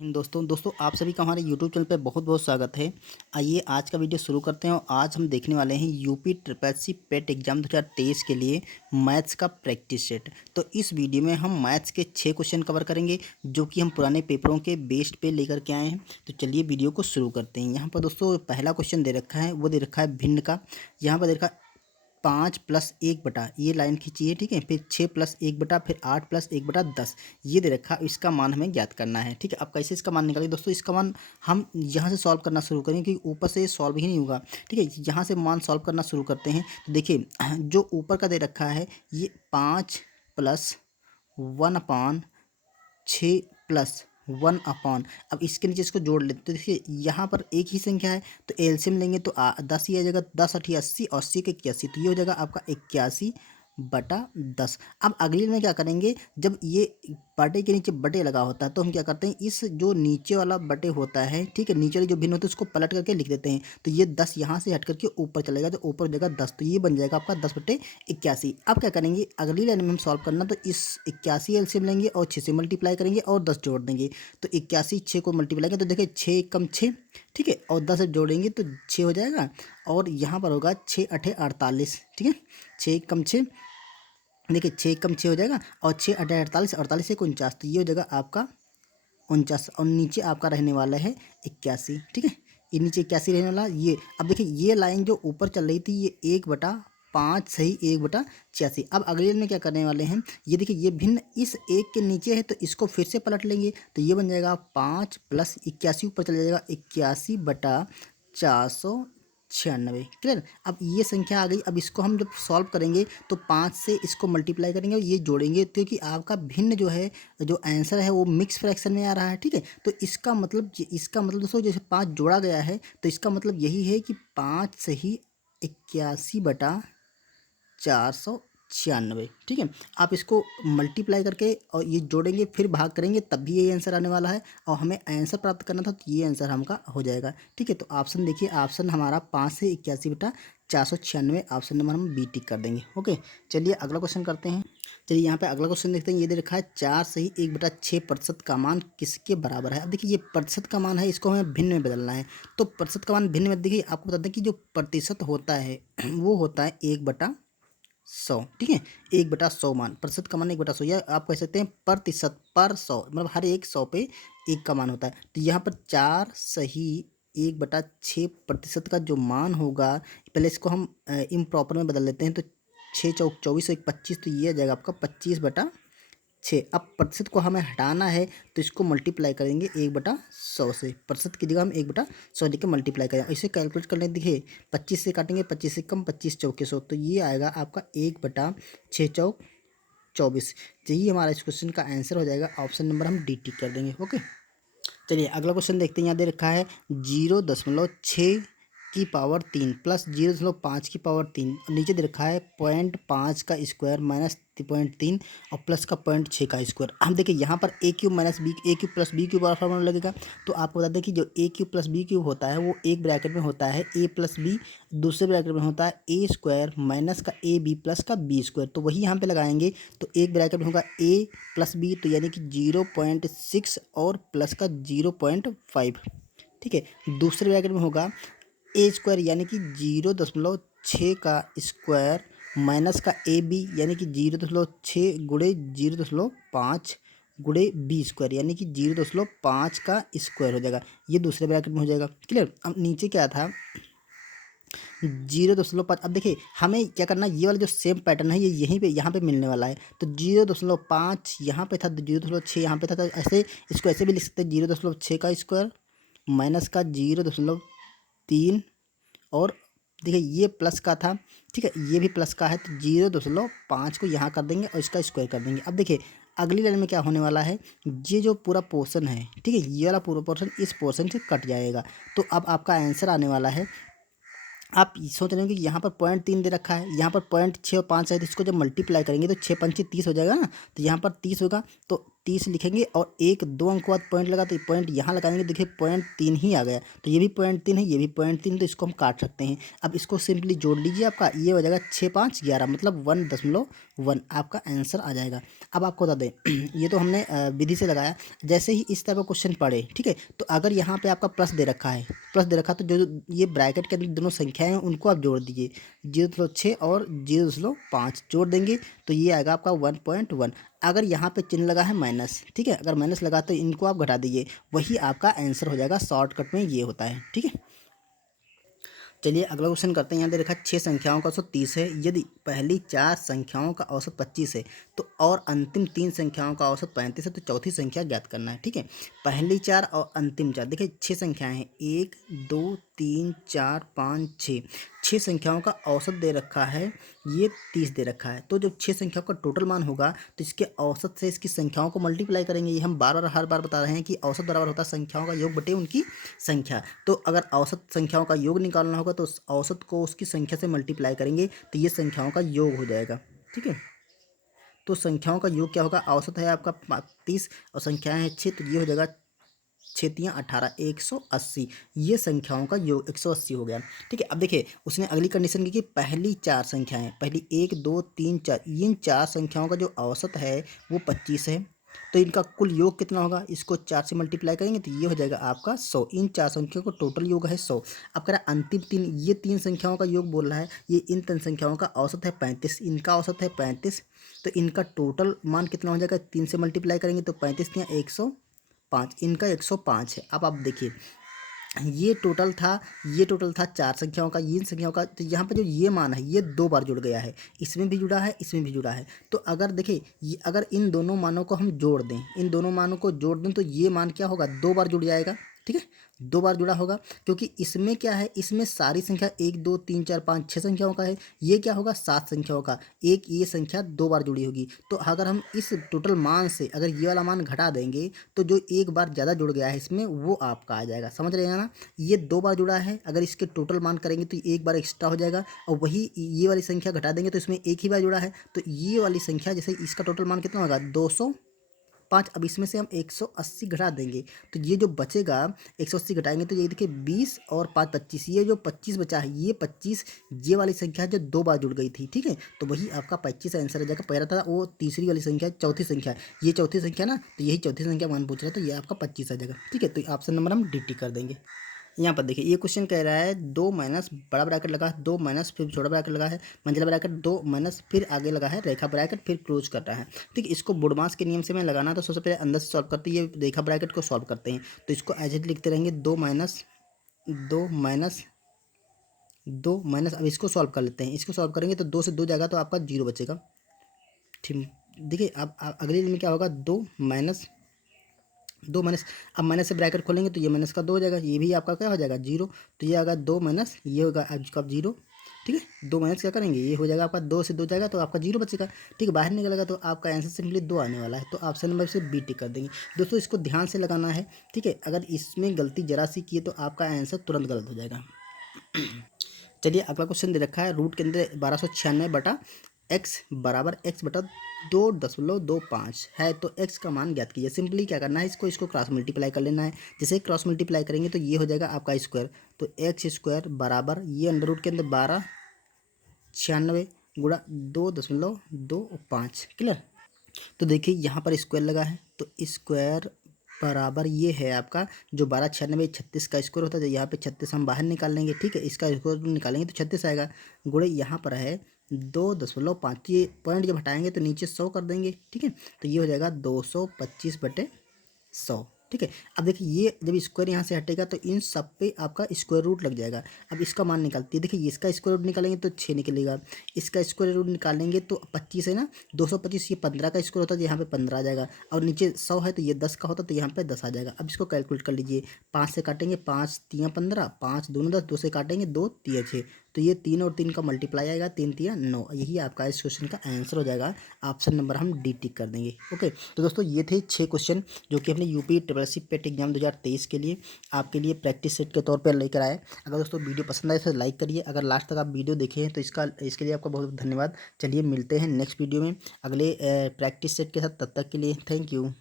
दोस्तों आप सभी का हमारे यूट्यूब चैनल पे बहुत बहुत स्वागत है। आइए आज का वीडियो शुरू करते हैं और आज हम देखने वाले हैं UP triple C PET exam 2023 के लिए मैथ्स का प्रैक्टिस सेट। तो इस वीडियो में हम मैथ्स के 6 क्वेश्चन कवर करेंगे जो कि हम पुराने पेपरों के बेस्ड पे लेकर के आए हैं। तो चलिए वीडियो को शुरू करते हैं। यहाँ पर दोस्तों पहला क्वेश्चन दे रखा है, वो दे रखा है भिन्न का। यहाँ पर दे रखा 5+1 बटा, ये लाइन खींची है, ठीक है। फिर 6+1 बटा, फिर 8+1 बटा 10, ये दे रखा। इसका मान हमें ज्ञात करना है, ठीक है। अब कैसे इसका मान निकालेंगे दोस्तों? इसका मान हम यहाँ से सॉल्व करना शुरू करेंगे क्योंकि ऊपर से सॉल्व ही नहीं होगा, ठीक है। यहाँ से मान सॉल्व करना शुरू करते हैं। तो देखिए जो ऊपर का दे रखा है ये 5+1/6+1 अब इसके नीचे इसको जोड़ लेते, तो देखिए यहाँ पर एक ही संख्या है तो एलसीएम लेंगे तो 10 ही आ जाएगा। 10×8 = 80, 80 के 81, तो ये हो जाएगा आपका 81/10। अब अगली में क्या करेंगे, जब ये बटे के नीचे बटे लगा होता है तो हम क्या करते हैं, इस जो नीचे वाला बटे होता है, ठीक है, नीचे वाली जो भिन्न होता है उसको पलट करके लिख देते हैं। तो ये 10 यहाँ से हट करके ऊपर चलेगा, तो ऊपर हो जाएगा 10, तो ये बन जाएगा आपका 10/81। अब क्या करेंगे, अगली लाइन में हम सॉल्व करना, तो इस 81 एलसीएम लेंगे और 6 से मल्टीप्लाई करेंगे और 10 जोड़ देंगे। तो 81 6 को मल्टीप्लाई करें तो देखिए 6 कम 6, ठीक है, और 10 जोड़ेंगे तो 6 हो जाएगा। और यहाँ पर होगा 6×8 = 48, ठीक है। 6 कम 6, देखिए 6 कम 6 हो जाएगा और 6×8 = 48, 48 से 49, तो ये हो जाएगा आपका 49। और नीचे आपका रहने वाला है 81, ठीक है। ये नीचे 81 रहने वाला ये। अब देखिए ये लाइन जो ऊपर चल रही थी ये 1/5 सही 1/86। अब अगले में क्या करने वाले हैं, ये देखिए ये भिन्न इस एक के नीचे है तो इसको फिर से पलट लेंगे, तो ये बन जाएगा 5+81 ऊपर चला जाएगा 81/496। क्लियर। अब ये संख्या आ गई। अब इसको हम जब सॉल्व करेंगे तो 5 से इसको मल्टीप्लाई करेंगे और ये जोड़ेंगे, क्योंकि आपका भिन्न जो है, जो आंसर है वो मिक्स फ्रैक्शन में आ रहा है, ठीक है। तो इसका मतलब दोस्तों जैसे 5 जोड़ा गया है तो इसका मतलब यही है कि 5 सही 81/496, ठीक है। आप इसको मल्टीप्लाई करके और ये जोड़ेंगे फिर भाग करेंगे तब भी यही आंसर आने वाला है, और हमें आंसर प्राप्त करना था तो ये आंसर हमका हो जाएगा, ठीक है। तो ऑप्शन देखिए, ऑप्शन हमारा 5 से 81/496, ऑप्शन नंबर हम बी टिक कर देंगे। ओके, चलिए अगला क्वेश्चन करते हैं। चलिए यहाँ पे अगला क्वेश्चन देखते हैं। ये दे रखा है 4 सही 1/6% का मान किसके बराबर है। अब देखिए ये प्रतिशत का मान है, इसको हमें भिन्न में बदलना है। तो प्रतिशत का मान भिन्न में, देखिए आपको बता दें कि जो प्रतिशत होता है वो होता है 1/100, ठीक है। 1/100 मान, प्रतिशत का मान 1/100, या आप कह सकते हैं प्रतिशत पर 100, मतलब हर एक 100 पे 1 का मान होता है। तो यहाँ पर 4 सही 1/6% का जो मान होगा, पहले इसको हम इम्प्रॉपर में बदल लेते हैं। तो 6 चौक 24, 1 25, तो ये आ जाएगा आपका 25/6। अब प्रतिशत को हमें हटाना है तो इसको मल्टीप्लाई करेंगे 1/100 से। प्रतिशत की जगह हम 1/100 लिख के मल्टीप्लाई करें, इसे कैलकुलेट कर लें। देखिए 25 से काटेंगे, 25 से कम, 25 चौके 100, तो ये आएगा आपका 1/6 चौक 24। यही हमारा इस क्वेश्चन का आंसर हो जाएगा। ऑप्शन नंबर हम डी टिक कर देंगे। ओके, चलिए अगला क्वेश्चन देखते हैं। यहाँ दे रखा है 0.6 की पावर 3 प्लस 0.5 की पावर 3, और नीचे दे रखा है 0.5 का स्क्वायर माइनस 0.3 और प्लस का 0.6 का स्क्वायर। हम देखिए यहाँ पर ए क्यूब माइनस बी, ए क्यूब प्लस बी क्यूब वाला फॉर्मूला लगेगा। तो आपको बता दें कि जो ए क्यूब प्लस बी क्यूब होता है वो एक ब्रैकेट में होता है ए प्लस बी, दूसरे ब्रैकेट में होता है ए स्क्वायर माइनस का ए बी प्लस का बी स्क्वायर। तो वही यहाँ पे लगाएंगे, तो एक ब्रैकेट में होगा ए प्लस बी, तो यानी कि 0.6 और प्लस का 0.5, ठीक है। दूसरे ब्रैकेट में होगा ए स्क्वायर यानी कि 0.6 का स्क्वायर माइनस का ए बी यानी कि 0.6 गुणे 0.5 गुणे बी स्क्वायर यानी कि 0.5 का स्क्वायर हो जाएगा। ये दूसरे ब्रैकेट में हो जाएगा। क्लियर। अब नीचे क्या था, 0.5। अब देखिए हमें क्या करना है, ये वाला जो सेम पैटर्न है ये यहीं पे यहाँ पे मिलने वाला है। तो 0.5 यहाँ पे था, 0.6 यहाँ पे था, तो ऐसे इसको ऐसे भी लिख सकते हैं 0.6 का स्क्वायर माइनस का 0.3, और देखिए ये प्लस का था, ठीक है, ये भी प्लस का है, तो 0.5 को यहाँ कर देंगे और इसका स्क्वायर कर देंगे। अब देखिए अगली लाइन में क्या होने वाला है, ये जो पूरा पोर्शन है, ठीक है, ये वाला पूरा पोर्शन इस पोर्शन से कट जाएगा। तो अब आपका आंसर आने वाला है, आप सोच रहे हो कि यहाँ पर 0.3 दे रखा है, यहाँ पर 0.6 और 5 है, तो इसको जब मल्टीप्लाई करेंगे तो 6×5 = 30 हो जाएगा ना। तो यहाँ पर 30 होगा, तो 30 लिखेंगे और एक 2 अंक बाद पॉइंट लगा तो पॉइंट यहाँ लगाएंगे, देखिए पॉइंट 3 ही आ गया, तो ये भी पॉइंट 3 है, ये भी पॉइंट 3, तो इसको हम काट सकते हैं। अब इसको सिंपली जोड़ लीजिए, आपका ये हो जाएगा 6 5 11 मतलब 1.1 आपका आंसर आ जाएगा। अब आपको बता दें ये तो हमने विधि से लगाया। जैसे ही इस टाइप का क्वेश्चन पढ़े, ठीक है, तो अगर यहाँ पे आपका प्लस दे रखा है, प्लस दे रखा तो जो ये ब्रैकेट के अंदर दोनों संख्याएं हैं उनको आप जोड़ दीजिए, 0.6 और 0.5 जोड़ देंगे तो ये आएगा आपका 1.1। अगर यहाँ पे चिन्ह लगा है माइनस, ठीक है, अगर माइनस लगा तो इनको आप घटा दीजिए, वही आपका आंसर हो जाएगा। शॉर्टकट में ये होता है, ठीक है। चलिए अगला क्वेश्चन करते हैं। यहाँ दे रखा है 6 संख्याओं का औसत 30 है, यदि पहली 4 संख्याओं का औसत 25 है तो और अंतिम 3 संख्याओं का औसत 35 है, तो चौथी संख्या ज्ञात करना है, ठीक है। पहली 4 और अंतिम 4, देखिए 6 संख्याएं हैं, 1 2 3 4 5 6, 6 संख्याओं का औसत दे रखा है, ये 30 दे रखा है। तो जब 6 संख्याओं का टोटल मान होगा तो इसके औसत से इसकी संख्याओं को मल्टीप्लाई करेंगे। ये हम बार बार हर बार बता रहे हैं कि औसत बराबर होता है संख्याओं का योग बटे उनकी संख्या। तो अगर औसत संख्याओं का योग निकालना होगा तो उस औसत को उसकी संख्या से मल्टीप्लाई करेंगे तो ये संख्याओं का योग हो जाएगा, ठीक है। तो संख्याओं का योग क्या होगा, औसत है आपका 30 और संख्याएं हैं 6, तो ये हो जाएगा 6×3 = 18, 180, ये संख्याओं का योग 180 हो गया, ठीक है। अब देखिए उसने अगली कंडीशन की कि पहली 4 संख्याएं, पहली 1 2 3 4, इन 4 संख्याओं का जो औसत है वो 25 है, तो इनका कुल योग कितना होगा, इसको 4 से मल्टीप्लाई करेंगे तो ये हो जाएगा आपका 100। इन 4 संख्याओं को टोटल योग है 100। अब कह रहा है अंतिम 3, ये 3 संख्याओं का योग बोल रहा है, ये इन 3 संख्याओं का औसत है 35, इनका औसत है 35, तो इनका टोटल मान कितना हो जाएगा, 3 से मल्टीप्लाई करेंगे तो 35 या 105, इनका 105 है। अब आप देखिए ये टोटल था, ये टोटल था 4 संख्याओं का, इन संख्याओं का, तो यहाँ पे जो ये मान है ये 2 बार जुड़ गया है, इसमें भी जुड़ा है, इसमें भी जुड़ा है। तो अगर देखिए ये अगर इन दोनों मानों को हम जोड़ दें, इन दोनों मानों को जोड़ दें तो ये मान क्या होगा, 2 बार जुड़ जाएगा, ठीक है, 2 बार जुड़ा होगा। क्योंकि इसमें क्या है, इसमें सारी संख्या 1 2 3 4 5 6 संख्याओं का है, ये क्या होगा 7 संख्याओं का, एक ये संख्या 2 बार जुड़ी होगी। तो अगर हम इस टोटल मान से अगर ये वाला मान घटा देंगे तो जो एक बार ज़्यादा जुड़ गया है इसमें वो आपका आ जाएगा, समझ रहे हैं ना। ये 2 बार जुड़ा है, अगर इसके टोटल मान करेंगे तो एक बार एक्स्ट्रा हो जाएगा, और वही ये वाली संख्या घटा देंगे तो इसमें एक ही बार जुड़ा है, तो ये वाली संख्या जैसे इसका टोटल मान कितना होगा 205। अब इसमें से हम 180 घटा देंगे तो ये जो बचेगा 180 घटाएंगे तो ये देखिए 20 और 5 25, ये जो 25 बचा है ये 25 ये वाली संख्या है जो 2 बार जुड़ गई थी, ठीक है, तो वही आपका 25 आंसर आ जाएगा। पहला था वो तीसरी वाली संख्या, चौथी संख्या है, ये चौथी संख्या ना, तो यही चौथी संख्या मान पूछ रहा है, तो ये आपका 25 आ जाएगा, ठीक है। तो ऑप्शन नंबर हम डी कर देंगे। यहाँ पर देखिए ये क्वेश्चन कह रहा है 2 माइनस बड़ा ब्रैकेट लगा है, 2 माइनस फिर छोटा ब्रैकेट लगा है, मंझला ब्रैकेट, 2 माइनस फिर आगे लगा है रेखा ब्रैकेट, फिर क्लोज कर रहा है, ठीक है। इसको बोडमास के नियम से मैं लगाना तो सबसे पहले अंदर से सॉल्व करते हैं, ये रेखा ब्रैकेट को सॉल्व करते हैं, तो इसको एज इट लिखते रहेंगे 2 माइनस अब इसको सॉल्व कर लेते हैं। इसको सॉल्व करेंगे तो 2 से 2 जाएगा तो आपका 0 बचेगा, ठीक। देखिए अब अगले में क्या होगा, 2 माइनस अब माइनस से ब्रैकेट खोलेंगे तो ये माइनस का 2 हो जाएगा, ये भी आपका क्या हो जाएगा 0, तो ये आएगा 2 माइनस ये होगा आपका 0, ठीक है। 2 माइनस क्या करेंगे, ये हो जाएगा आपका 2 से 2 जाएगा तो आपका 0 बचेगा, ठीक है, बाहर निकलेगा तो आपका आंसर सिंपली 2 आने वाला है, तो ऑप्शन नंबर से बी टिक कर देंगे। दोस्तों इसको ध्यान से लगाना है, ठीक है, अगर इसमें गलती जरा सी की है तो आपका आंसर तुरंत गलत हो जाएगा। चलिए अगला क्वेश्चन दे रखा है, रूट के अंदर 1296 बटा एक्स बराबर एक्स बटा 2.25 है, तो एक्स का मान ज्ञात कीजिए। सिंपली क्या करना है, इसको क्रॉस मल्टीप्लाई कर लेना है। जैसे क्रॉस मल्टीप्लाई करेंगे तो ये हो जाएगा आपका स्क्वायर, तो एक्स स्क्वायर बराबर ये अंडर रूट के अंदर 1296 गुणा 2.25, क्लियर। तो देखिए यहाँ पर स्क्वायर लगा है तो स्क्वायर बराबर ये है आपका जो 1296 36 का स्क्वायर होता है, तो यहाँ पे 36 हम बाहर निकाल लेंगे, ठीक है, इसका स्क्वायर निकालेंगे तो 36 आएगा, गुणे यहाँ पर है 2.5, ये पॉइंट जब हटाएंगे तो नीचे 100 कर देंगे, ठीक है, तो ये हो जाएगा 225/100, ठीक है। अब देखिए ये जब स्क्वायर यहाँ से हटेगा तो इन सब पे आपका स्क्वायर रूट लग जाएगा। अब इसका मान निकालते हैं, देखिए इसका स्क्वायर रूट निकालेंगे तो 6 निकलेगा, इसका स्क्वायर रूट निकालेंगे तो 25 है ना, 225, ये 15 का स्क्वायर होता है तो यहाँ पे 15 आ जाएगा, और नीचे 100 है तो ये 10 का होता तो यहाँ पे 10 आ जाएगा। अब इसको कैलकुलेट कर लीजिए, 5 से काटेंगे 5 3 15, 5 दूनी 10, 2 से काटेंगे 2 3 6, तो ये 3 और 3 का मल्टीप्लाई आएगा, 3 3 9, यही आपका इस क्वेश्चन का आंसर हो जाएगा। ऑप्शन नंबर हम डी टिक कर देंगे। ओके, तो दोस्तों ये थे 6 क्वेश्चन जो कि हमने यूपी ट्रिपल पेट एग्जाम 2023 के लिए आपके लिए प्रैक्टिस सेट के तौर पर लेकर आए। अगर दोस्तों वीडियो पसंद आए तो लाइक करिए, अगर लास्ट तक आप वीडियो देखे हैं तो इसके लिए आपका बहुत बहुत धन्यवाद। चलिए मिलते हैं नेक्स्ट वीडियो में अगले प्रैक्टिस सेट के साथ, तब तक के लिए थैंक यू।